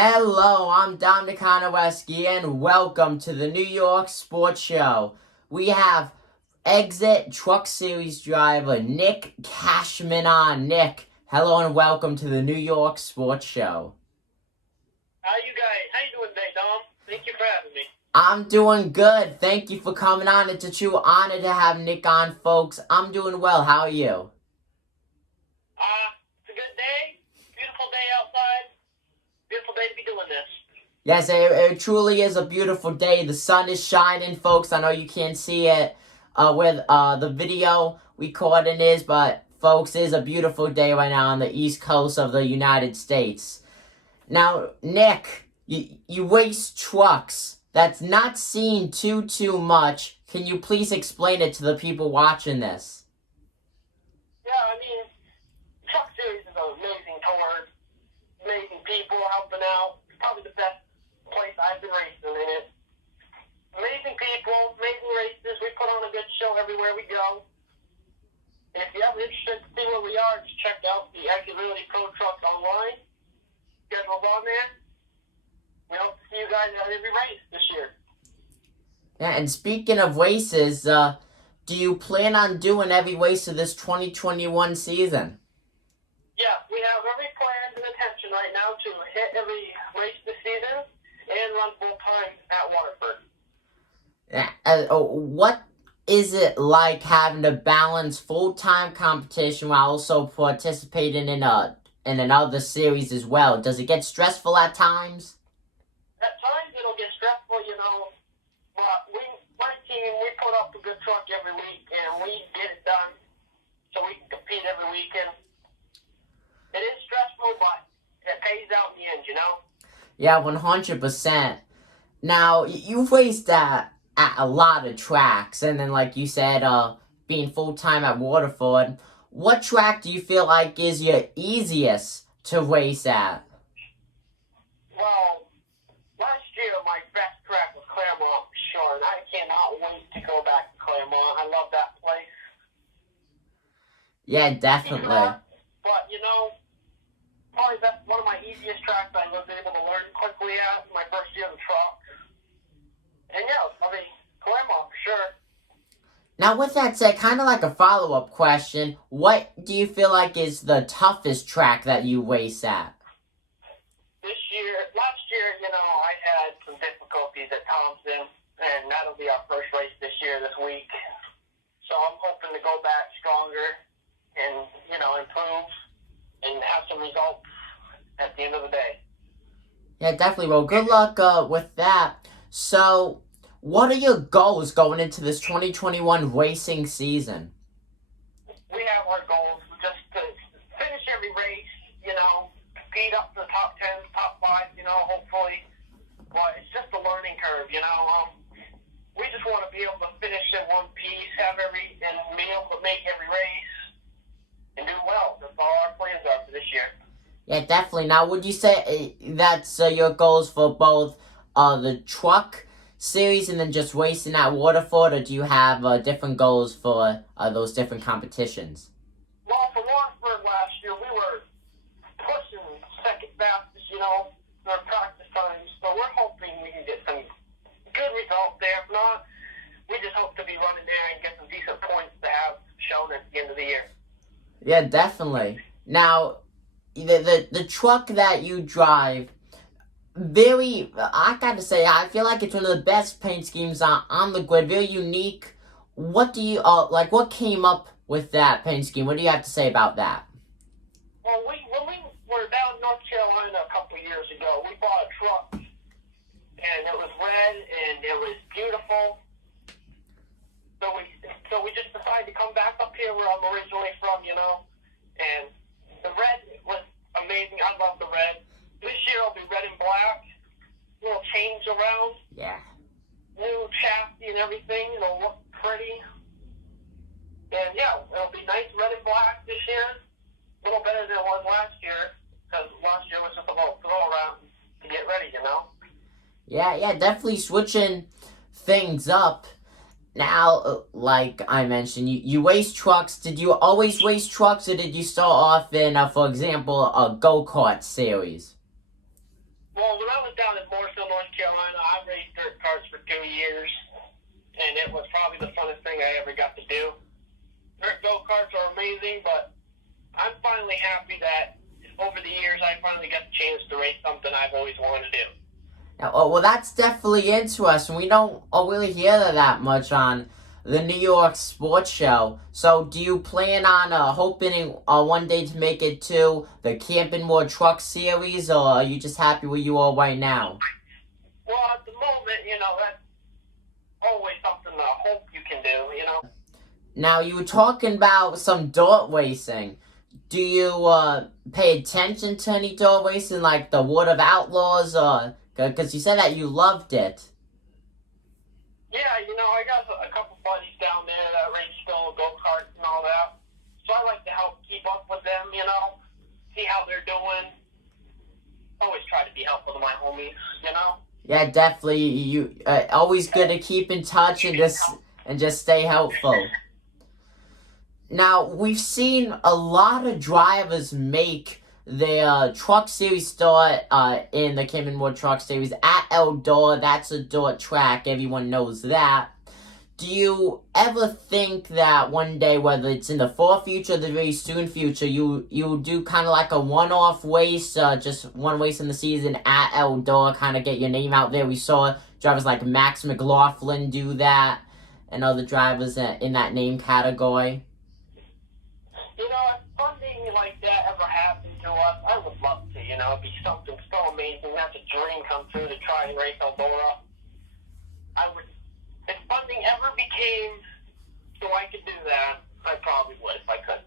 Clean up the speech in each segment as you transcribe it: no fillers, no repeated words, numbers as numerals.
Hello, I'm Dominic Konoweski, and welcome to the New York Sports Show. We have Exit Truck Series driver Nick Cashman on. Nick, hello and welcome to the New York Sports Show. How you doing today, Dom? Thank you for having me. I'm doing good. Thank you for coming on. It's a true honor to have Nick on, folks. I'm doing well. How are you? It's a good day. Beautiful day outside. Beautiful day to be doing this. Yes, it truly is a beautiful day. The sun is shining, folks. I know you can't see it where the video recording is, but folks, it is a beautiful day right now on the East Coast of the United States. Now, Nick, you race trucks. That's not seen too much. Can you please explain it to the people watching this? Yeah, Truck Series is an amazing tour. Amazing people helping out. It's probably the best place I've been racing in it. Amazing people, amazing races. We put on a good show everywhere we go. And if you're ever interested to see where we are, just check out the Rivalry Pro Trucks online. Schedule's on there. We hope to see you guys at every race this year. Yeah, and speaking of races, do you plan on doing every race of this 2021 season? Yeah, we have every plan and intention right now to hit every race this season and run full time at Waterford. Yeah, what is it like having to balance full-time competition while also participating in another series as well? Does it get stressful at times? At times it'll get stressful, but my team, we put up a good truck every week and we get it done so we can compete every weekend. It is stressful, but it pays out in the end, Yeah, 100%. Now, you've raced at a lot of tracks, and then like you said, being full-time at Waterford, what track do you feel like is your easiest to race at? Well, last year my best track was Claremont, for sure, and I cannot wait to go back to Claremont. I love that place. Yeah, definitely. But, probably that's one of my easiest tracks I was able to learn quickly at my first year of the truck. And Claremont, for sure. Now, with that said, kind of like a follow-up question, what do you feel like is the toughest track that you race at? Last year, I had some difficulties at Thompson, and that'll be our first race this week. So I'm hoping to go back stronger and, improve and have some results at the end of the day. Yeah, definitely. Well, good luck with that. So, what are your goals going into this 2021 racing season? We have our goals just to finish every race, compete up to the top 10, top 5, hopefully. But it's just a learning curve, we just want to be able to finish in one piece, and be able to make every race and do well. That's all our plans are for this year. Yeah, definitely. Now, would you say that's your goals for both the truck series and then just racing at Waterford, or do you have different goals for those different competitions? Well, for Waterford last year, we were pushing second fastest, for practice times. So we're hoping we can get some good results there. If not, we just hope to be running there and get some decent points to have shown at the end of the year. Yeah, definitely. Now, the truck that you drive, I gotta say, I feel like it's one of the best paint schemes on the grid. Very unique. What do you, what came up with that paint scheme? What do you have to say about that? Well, when we were down in North Carolina a couple years ago, we bought a truck, and it was red, and it was beautiful. So we just decided to come back up here where I'm originally from, and the red was amazing. I love the red. This year it'll be red and black, little change around. Yeah. New chassis and everything. It'll look pretty. And yeah, it'll be nice red and black this year. A little better than it was last year, because last year was just a little throw around to get ready, Yeah, definitely switching things up. Now, like I mentioned, you race trucks. Did you always race trucks, or did you start off in, for example, a GoKart Series? Well, when I was down in Morrisville, North Carolina, I raced dirt karts for 2 years, and it was probably the funnest thing I ever got to do. Dirt go-karts are amazing, but I'm finally happy that over the years I finally got the chance to race something I've always wanted to do. Oh, well, that's definitely interesting. We don't really hear that much on the New York Sports Show. So, do you plan on hoping one day to make it to the GoKart Series, or are you just happy where you are right now? Well, at the moment, that's always something to hope you can do. Now, you were talking about some dirt racing. Do you pay attention to any dirt racing, like the World of Outlaws, or because you said that you loved it? Yeah, I got a couple buddies down there that race still go-karts and all that. So I like to help keep up with them, see how they're doing. Always try to be helpful to my homies, Yeah, definitely. You always good to keep in touch and just stay helpful. Now, we've seen a lot of drivers make their truck series start in the Cashman Truck Series at Eldora. That's a dirt track. Everyone knows that. Do you ever think that one day, whether it's in the far future or the very soon future, you do kind of like a one-off race, just one race in the season at Eldora, kind of get your name out there? We saw drivers like Max McLaughlin do that, and other drivers in that name category. If funding like that ever happened to us, I would love to, it'd be something so amazing. That's a dream come true to try and race Eldora. If funding ever became so I could do that, I probably would if I could.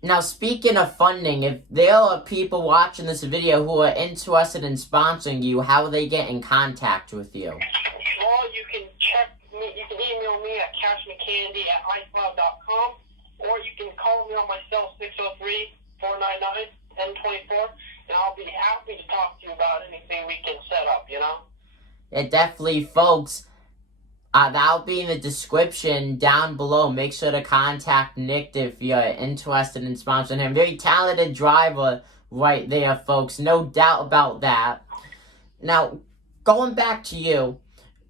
Now, speaking of funding, if there are people watching this video who are interested in sponsoring you, how will they get in contact with you? Well, you can check me. You can email me at cashmancandy@icloud.com, or you can call me on my cell 603-499-1024, and I'll be happy to talk to you about anything we can set up. Yeah, definitely, folks. That'll be in the description down below. Make sure to contact Nick if you're interested in sponsoring him. Very talented driver right there, folks. No doubt about that. Now, going back to you,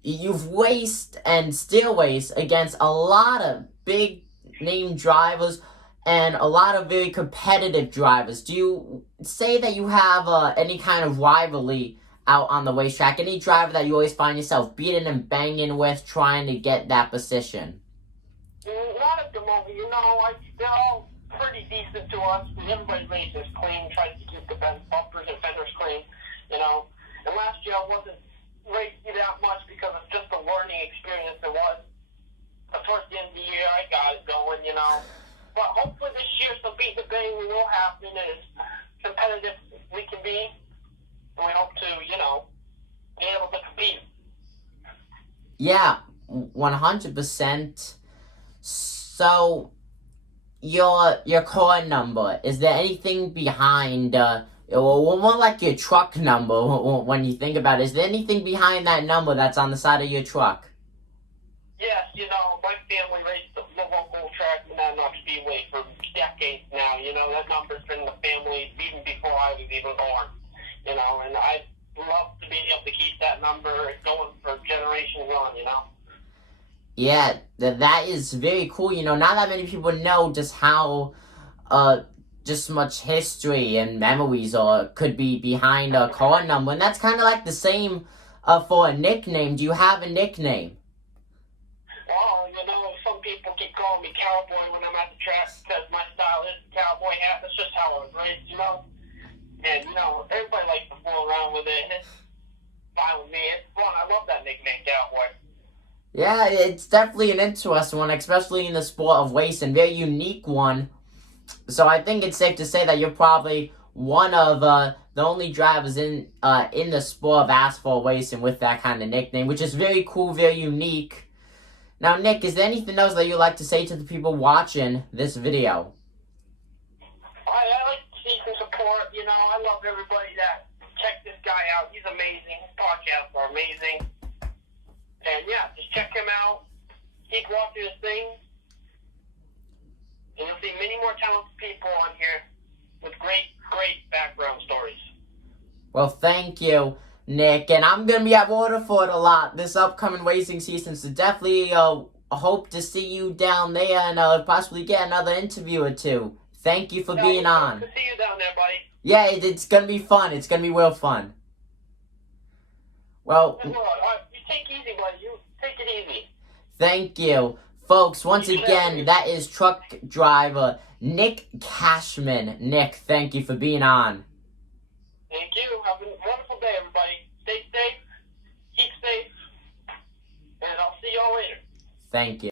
you've raced and still race against a lot of big name drivers and a lot of very competitive drivers. Do you say that you have any kind of rivalry out on the racetrack? Any driver that you always find yourself beating and banging with, trying to get that position? Not at the moment. They're all pretty decent to us. Everybody races clean, tries to keep the bumpers and fenders clean, And last year I wasn't racing that much because it's just a learning experience. It was. But towards the end of the year, I got it going, But hopefully this year, some beat the bang will happen as competitive as we can be. And we hope to, be able to compete. Yeah, 100%. So, your car number, is there anything behind, more like your truck number when you think about it? Is there anything behind that number that's on the side of your truck? Yes, my family raced the local track in Monadnock Speedway for decades now. That number's been in the family even before I was even born. And I'd love to be able to keep that number going for generations on, Yeah, that is very cool. Not that many people know just how, just much history and memories could be behind a car number. And that's kind of like the same for a nickname. Do you have a nickname? Well, some people keep calling me Cowboy when I'm at the track because my style is cowboy hat. That's just how I was raised, And, everybody likes to fool around with it. And it's fine with me. It's fun. I love that nickname, Cowboy. Yeah, it's definitely an interesting one, especially in the sport of racing. Very unique one. So I think it's safe to say that you're probably one of the only drivers in the sport of asphalt racing with that kind of nickname, which is very cool, very unique. Now, Nick, is there anything else that you'd like to say to the people watching this video? I like to see some support. I love everybody that check this guy out. He's amazing. His podcasts are amazing. And yeah, just check him out. Keep watching his thing. And you'll see many more talented people on here with great, great background stories. Well, thank you, Nick. And I'm going to be at Waterford a lot this upcoming racing season, so definitely hope to see you down there and possibly get another interview or two. Thank you for being on. To see you down there, buddy. Yeah, it's going to be fun. It's going to be real fun. Well, You take it easy, buddy. You take it easy. thank you. Folks, once again, that is truck driver Nick Cashman. Nick, thank you for being on. Thank you. Have a wonderful day, everybody. Stay safe. Keep safe. And I'll see y'all later. Thank you.